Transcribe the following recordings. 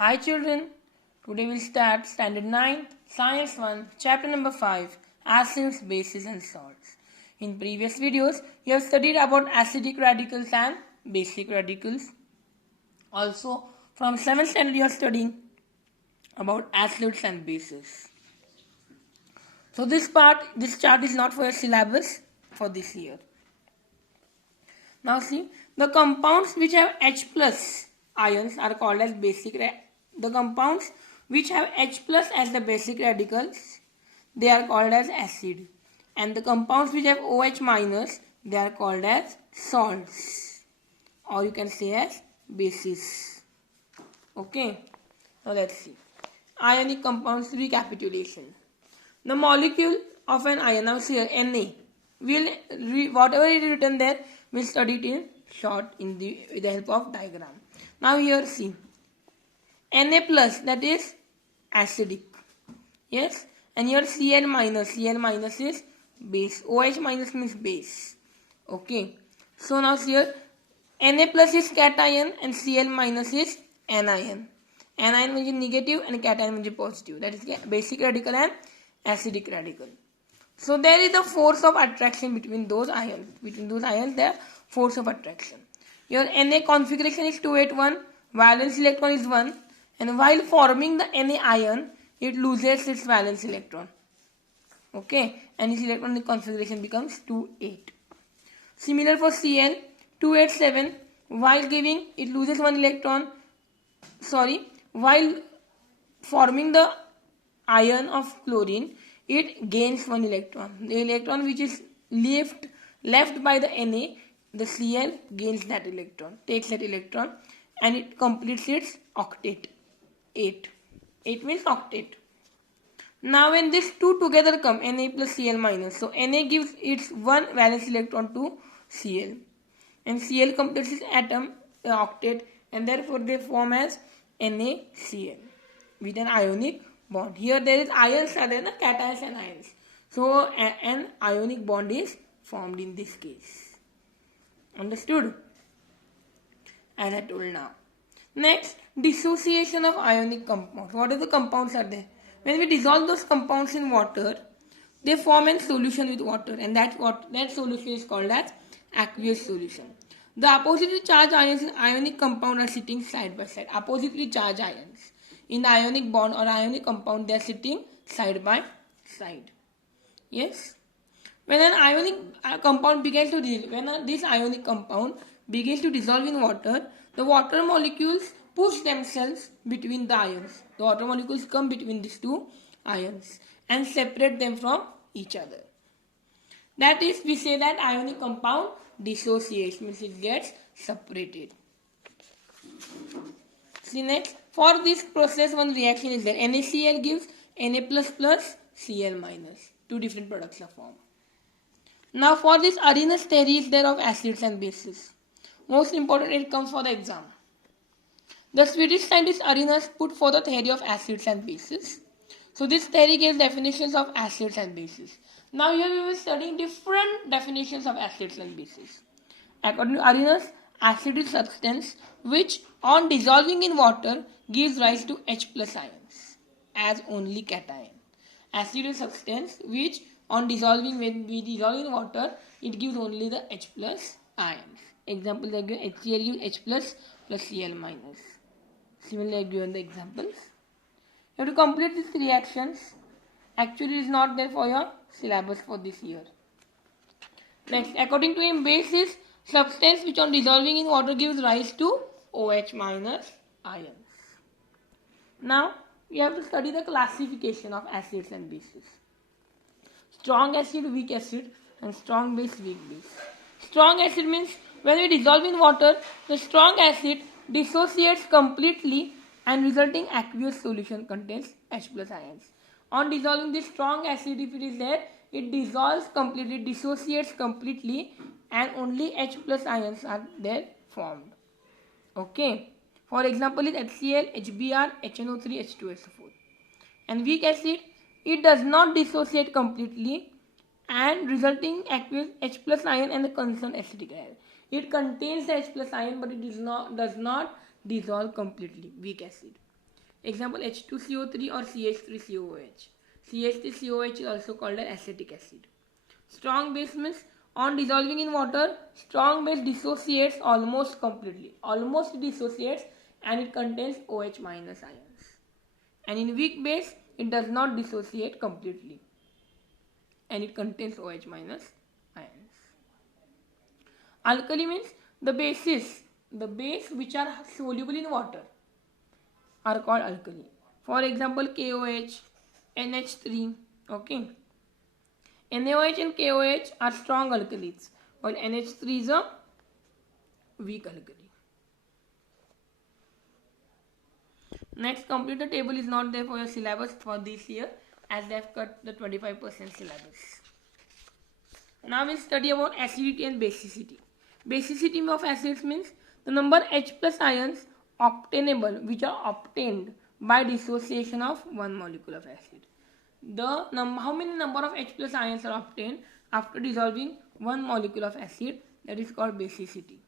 Hi children, today we'll start Standard 9, Science 1, Chapter number 5, Acids, Bases and Salts. In previous videos, you have studied about acidic radicals and basic radicals. Also, from 7th standard you are studying about acids and bases. So this chart is not for your syllabus for this year. Now see, the compounds which have H plus ions are called as the compounds which have H plus as the basic radicals, they are called as acid. And the compounds which have OH minus, they are called as salts. Or you can say as bases. Okay. Now let's see. Ionic compounds recapitulation. The molecule of an ion, now here Na, whatever is written there, we'll study it in short with the help of diagram. Now here see, Na plus, that is acidic, yes, and here Cl minus is base, OH minus means base, okay. So now here Na plus is cation and Cl minus is anion. Anion means negative and cation means positive, that is basic radical and acidic radical. So there is a force of attraction between those ions. Between those ions, there force of attraction. Your Na configuration is 281, valence electron is 1, and while forming the Na ion, it loses its valence electron. Okay, and its electronic configuration becomes 28. Similar for Cl, 287, while giving, it loses one electron. While forming the ion of chlorine, it gains one electron. The electron which is left by the Na, the Cl gains that electron, takes that electron, and it completes its octet. 8 means octet. Now when these two together come, Na plus Cl minus, so Na gives its one valence electron to Cl, and Cl completes its atom, octet, and therefore they form as NaCl with an ionic bond. Here there is ions are there, cations and ions. So an ionic bond is formed in this case. Understood? As I told now. Next, dissociation of ionic compounds. What are the compounds are there? When we dissolve those compounds in water, they form a solution with water, and that solution is called as aqueous solution. The oppositely charged ions in ionic compound are sitting side by side. Oppositely charged ions in the ionic bond or ionic compound, they are sitting side by side. Yes. When an ionic compound begins to this ionic compound begins to dissolve in water, the water molecules push themselves between the ions. The water molecules come between these two ions and separate them from each other. That is, we say that ionic compound dissociates, means it gets separated. See next, for this process one reaction is there. NaCl gives Na plus plus Cl minus. Two different products are formed. Now for this Arrhenius theory is there of acids and bases. Most important, it comes for the exam. The Swedish scientist Arrhenius put forth the theory of acids and bases. So this theory gives definitions of acids and bases. Now here we will study different definitions of acids and bases. According to Arrhenius, acid is substance which on dissolving in water gives rise to H plus ions as only cation. Acid is substance which on dissolving, when we dissolve in water, it gives only the H plus ions. Example, they give HCl gives H plus plus Cl minus. Similarly, I have given the examples. You have to complete these reactions. Actually, it is not there for your syllabus for this year. Next, according to him, base is substance which on dissolving in water gives rise to OH minus ions. Now, you have to study the classification of acids and bases. Strong acid, weak acid, and strong base, weak base. Strong acid means when we dissolve in water, the strong acid dissociates completely and resulting aqueous solution contains H plus ions. On dissolving this strong acid, if it is there, it dissolves completely, dissociates completely, and only H plus ions are there formed. Okay. For example, is HCl, HBr, HNO3, H2, SO4. And weak acid, it does not dissociate completely and resulting aqueous H plus ion and the concerned acidic ion. It contains the H plus ion, but it does not dissolve completely. Weak acid. Example H2CO3 or CH3COOH. CH3COOH is also called an acetic acid. Strong base means on dissolving in water, strong base dissociates almost completely. Almost dissociates and it contains OH minus ions. And in weak base, it does not dissociate completely. And it contains OH minus ions. Alkali means the bases, the base which are soluble in water are called alkali. For example, KOH, NH3, okay. NaOH and KOH are strong alkalis, while NH3 is a weak alkali. Next, complete the table is not there for your syllabus for this year as they have cut the 25% syllabus. Now we'll study about acidity and basicity. Basicity of acids means the number H plus ions obtainable which are obtained by dissociation of one molecule of acid. How many number of H plus ions are obtained after dissolving one molecule of acid, that is called basicity.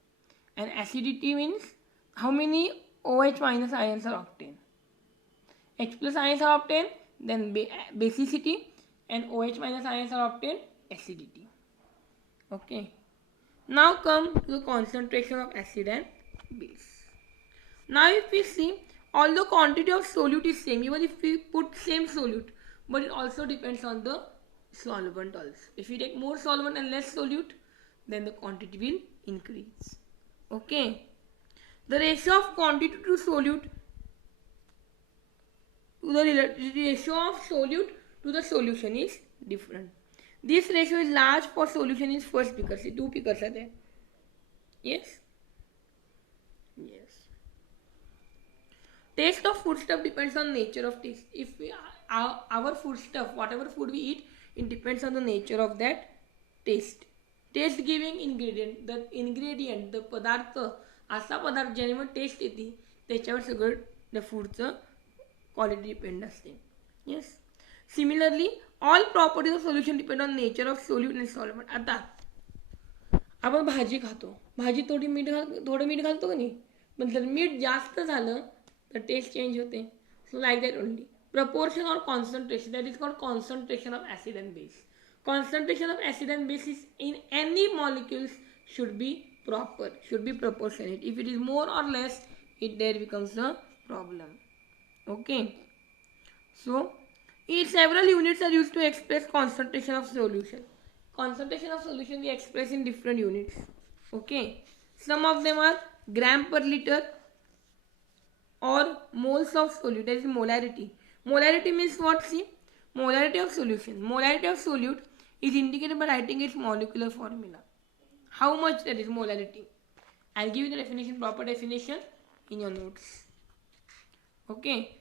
And acidity means how many OH minus ions are obtained. H plus ions are obtained, then basicity, and OH minus ions are obtained, acidity. Okay. Now come to the concentration of acid and base. Now if we see, although quantity of solute is same, even if we put same solute, but it also depends on the solvent also. If we take more solvent and less solute, then the quantity will increase. Okay. The ratio of quantity to solute to the solution is different. This ratio is large for solution is first picker. See, 2 pickers are there. Yes? Yes. Taste of foodstuff depends on nature of taste. If our foodstuff, whatever food we eat, it depends on the nature of that taste. Taste giving ingredient, the पदार्थ असा पदार्थ ज्याने test येते त्याच्यावर सगळं त्या फूडचं quality depend असते. Yes. Similarly all properties of solution depend on nature of solute and solvent. आता आपण भाजी खातो, भाजी थोडं मीठ घालतो का नाही, पण जर मीठ जास्त झालं तर टेस्ट चेंज होते. So like that only. Proportion or concentration, that is called concentration of acid and base. Concentration of acid and base is in any molecules should be proper, should be proportionate. If it is more or less, it there becomes a problem. Okay. So, several units are used to express concentration of solution. Concentration of solution we express in different units. Okay. Some of them are gram per liter or moles of solute, that is molarity. Molarity means what? See, molarity of solution. Molarity of solute is indicated by writing its molecular formula. How much that is molarity? I'll give you the definition, proper definition in your notes. Okay.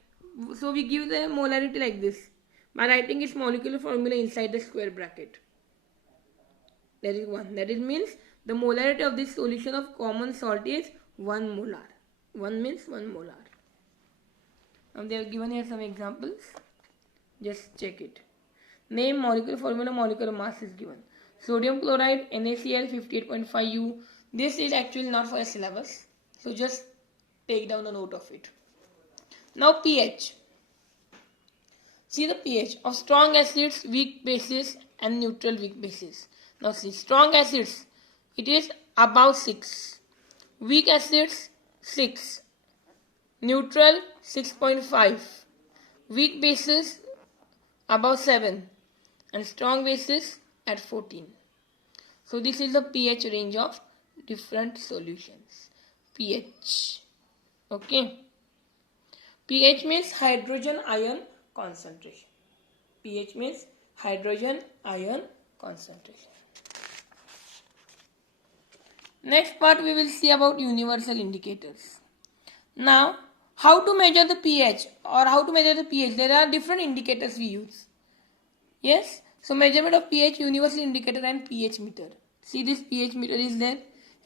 So we give the molarity like this by writing its molecular formula inside the square bracket. That is 1. That is means the molarity of this solution of common salt is 1 molar. 1 means 1 molar. Now they have given here some examples. Just check it. Name, molecular formula, molecular mass is given. Sodium chloride, NaCl 58.5U. This is actually not for a syllabus. So just take down a note of it. Now pH. See the pH of strong acids, weak bases and neutral weak bases. Now see, strong acids, it is above 6. Weak acids, 6. Neutral 6.5, weak bases above 7 and strong bases at 14. So this is the pH range of different solutions. pH. Okay. pH means hydrogen ion concentration. pH means hydrogen ion concentration. Next part we will see about universal indicators. Now, how to measure the pH or how to measure the pH? There are different indicators we use. Yes? So, measurement of pH, universal indicator and pH meter. See, this pH meter is there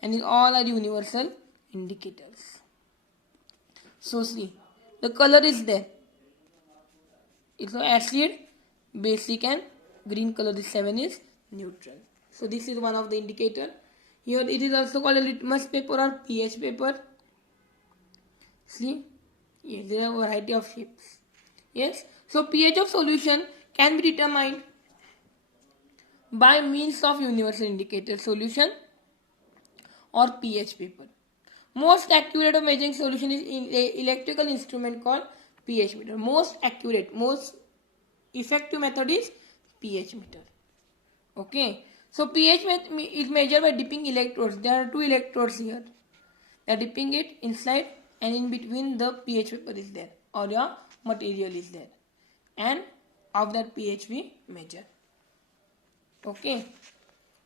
and all are universal indicators. So, see, the color is there. It's acid, basic and green color. This 7 is neutral. So, this is one of the indicator. Here it is also called a litmus paper or pH paper. See, Yes, there are a variety of shapes. Yes, so pH of solution can be determined by means of universal indicator solution or pH paper. Most accurate of measuring solution is electrical instrument called pH meter. Most accurate, most effective method is pH meter. Okay, so pH is measured by dipping electrodes. There are two electrodes here. They are dipping it inside, and in between the pH paper is there, or your material is there, and of that pH we measure. Okay,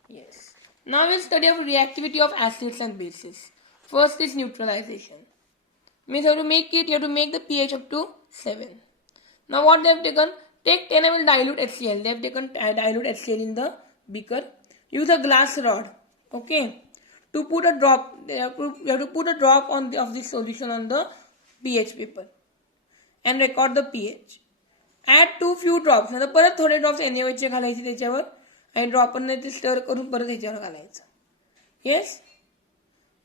yes. Now we'll study of reactivity of acids and bases. First is neutralization. Means you have to make the pH up to 7. Now what they have taken? Take 10 ml dilute HCl. They have taken dilute HCl in the beaker. Use a glass rod. Okay. To put a drop, you have to put a drop of this solution on the pH paper and record the pH. Add too few drops. नंतर परत थोडे drops NaOH चे घालायचे त्याच्यावर आणि ड्रॉपरने ते stir करून परत त्याच्यावर घालायचं. Yes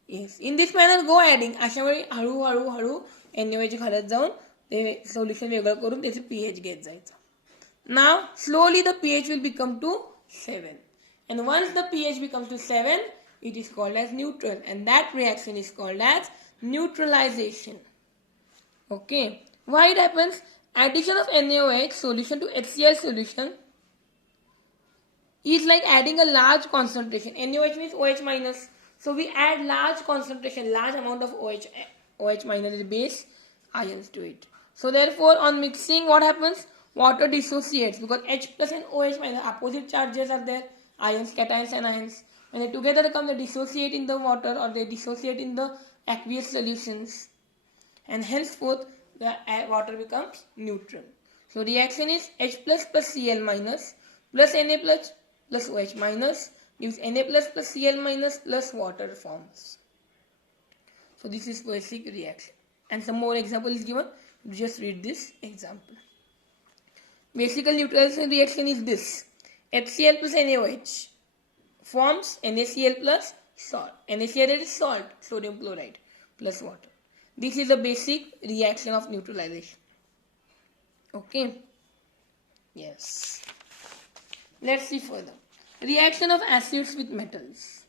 yes in this manner go adding. अशा वेळी हळूहळू NaOH घालत जाऊन ते सोल्युशन वेगळं करून त्याचे pH घेत जायचं. Now slowly the pH will become to 7, and once the pH becomes to 7, it is called as neutral, and that reaction is called as neutralization. Okay, why it happens? Addition of NaOH solution to HCl solution is like adding a large concentration. NaOH means OH minus, so we add large concentration, large amount of OH minus base ions to it. So therefore on mixing what happens? Water dissociates because H plus and OH minus opposite charges are there, ions, cations and ions. When they together come, they dissociate in the water or they dissociate in the aqueous solutions, and henceforth the water becomes neutral. So reaction is H plus Cl minus plus Na plus OH minus gives Na plus Cl minus plus water forms. So this is basic reaction, and some more example is given. Just read this example. Basic neutralization reaction is this: HCl plus NaOH forms NaCl plus salt. NaCl is salt, sodium chloride plus water. This is the basic reaction of neutralization. Okay. Yes. Let's see further. Reaction of acids with metals.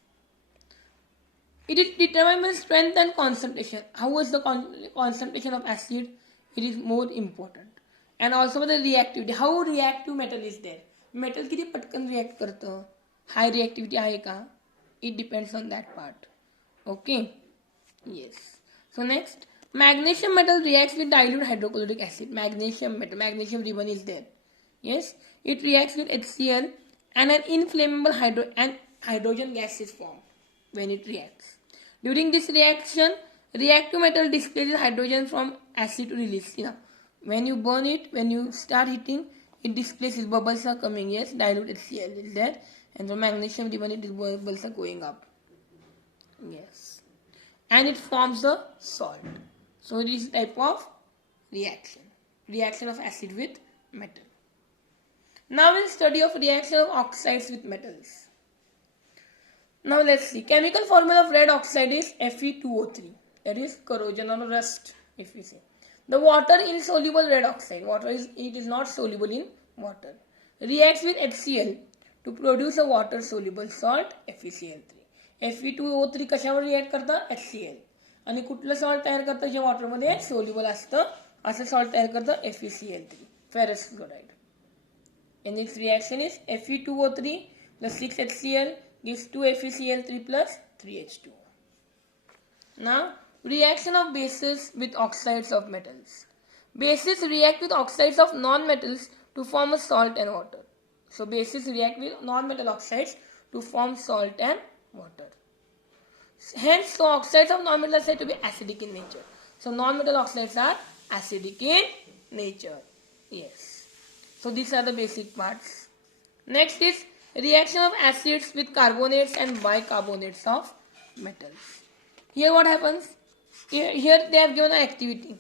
It is determined by strength and concentration. How is the concentration of acid? It is more important. And also the reactivity. How reactive metal is there? Metal किती पटकन react करतं? High reactivity आहे का? It depends on that part. Okay. Yes. So next, magnesium metal reacts with dilute hydrochloric acid. Magnesium metal, magnesium ribbon is there. Yes, it reacts with HCl and an inflammable hydrogen gas is formed when it reacts. During this reaction, reactive metal displaces hydrogen from acid to release. You know, when you burn it, when you start heating, it displaces, bubbles are coming. Yes, dilute HCl is there, and the magnesium ribbon, it is bubbles are going up. Yes, and it forms the salt. So it is type of reaction of acid with metal. Now we'll study of reaction of oxides with metals. Now let's see. Chemical formula of red oxide is Fe2O3. That is corrosion or rust, if we say. The water insoluble red oxide. It is not soluble in water. Reacts with HCl to produce a water soluble salt FeCl3. Fe2O3 कशावर react करतं? HCl. आणि कुठलं salt तयार करतं जे वॉटरमध्ये soluble असतं असं salt तयार करतं FeCl3, ferrous chloride. And its reaction is Fe2O3 plus 6HCl gives 2FeCl3 plus 3H2O. Now, reaction of bases with oxides of metals. Bases react with oxides of non-metals to form a salt and water. So, bases react with non-metal oxides to form salt and water. Hence, so oxides of non-metal are said to be acidic in nature. So, non-metal oxides are acidic in nature. Yes. So these are the basic parts. Next is reaction of acids with carbonates and bicarbonates of metals. Here what happens? Here they have given an activity.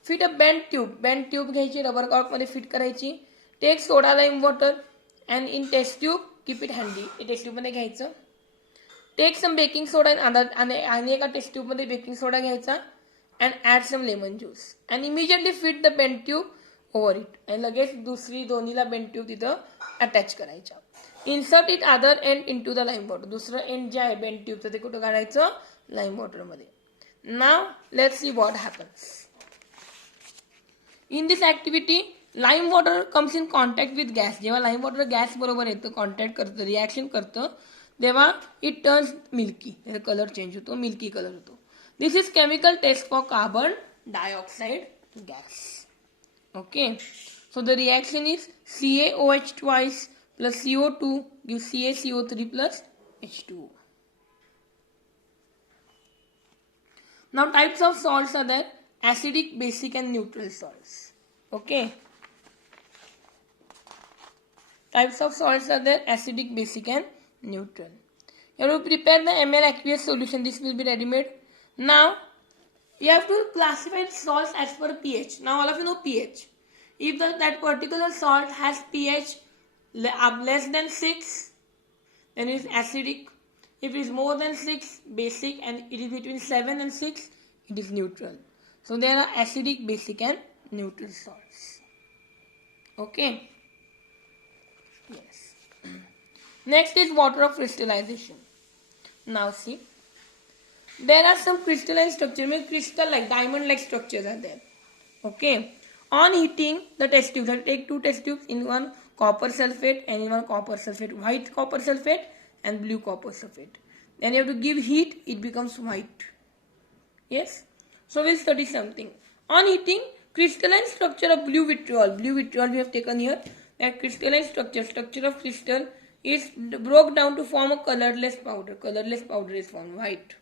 Fit a bent tube. Bent tube घ्यायची, rubber cork मध्ये fit करायची. Take soda lime water and in test tube keep it handy. test tube मध्ये घ्यायचं. Take some baking soda आणि एका test tube मध्ये baking soda घ्यायचा and add some lemon juice and immediately fit the bent tube over it. आणि लगेच दुसरी दोन्हीला bent tube तिथं अटॅच करायच्या. Insert it other end into the lime water. दुसरं एंड जे आहे bent tube ते कुठं काढायचं? Lime water मध्ये. Now let's see what happens. In this activity, lime water comes in contact with gas. जेव्हा lime water gas बरोबर येतं, contact करतं, रिॲक्शन करतं, तेव्हा it turns milky. त्याचा कलर चेंज होतो, मिल्की कलर होतो. This is chemical test for carbon dioxide gas. Okay. So the reaction is CaOH twice plus CO2 gives CaCO3 plus H2O. Now types of salts are there: acidic, basic and neutral salts. Okay. Types of salts are there: acidic, basic and neutral. You have to prepare the ml aqueous solution. This will be ready made. Now you have to classify salts as per pH. Now all of you know pH. If that particular salt has pH less than 6, then it is acidic. If it is more than 6, basic, and it is between 7 and 6, it is neutral. So there are acidic, basic and neutral salts. Okay. Yes. Next is water of crystallization. Now see, there are some crystalline structures, means crystal like diamond like structures are there. Okay. On heating the test tubes, I take two test tubes, in one copper sulfate and in one copper sulfate, white copper sulfate and blue copper sulfate. Then you have to give heat, it becomes white. Yes. So we'll study something. On heating, crystalline structure of blue vitriol. Blue vitriol we have taken here. That crystalline structure of crystal is broke down to form a colorless powder. Colorless powder is formed, white.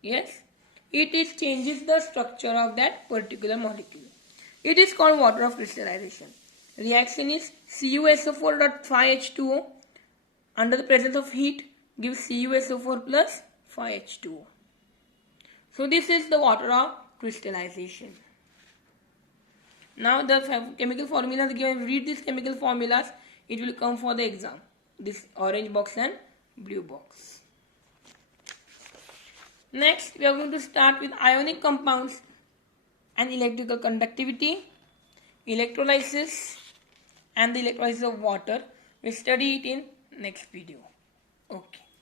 Yes. It changes the structure of that particular molecule. It is called water of crystallization. Reaction is CuSO4.5H2O under the presence of heat gives CuSO4 plus 5H2O. So this is the water of crystallization. Now the chemical formulas given. Read these chemical formulas. It will come for the exam. This orange box and blue box. Next we are going to start with ionic compounds and electrical conductivity, electrolysis and the electrolysis of water. We study it in next video. Okay.